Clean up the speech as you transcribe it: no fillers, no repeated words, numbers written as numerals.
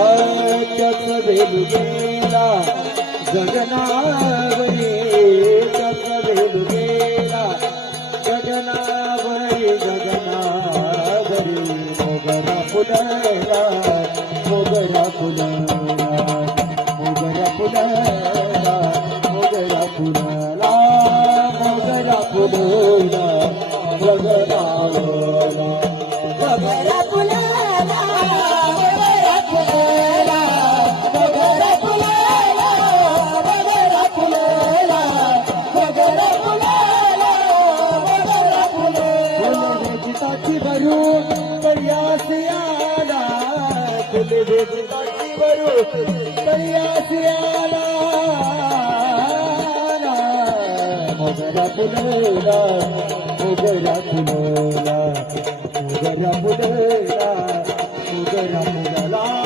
त्याच वेलू गेला गगनावरी, त्याच वेलू गेला गगनावरी, गगनावरी. मोगरा फुलला, मोगरा फुलला, मोगरा फुलला, मोगरा फुलला, मोगरा फुलला गगनावला, मोगरा फुलला. परियासी आला, तुले भेटताची वरू परियासी आला. मोगरा फुलला, मोगरा फुलला, मोगरा फुलला, मोगरा फुलला.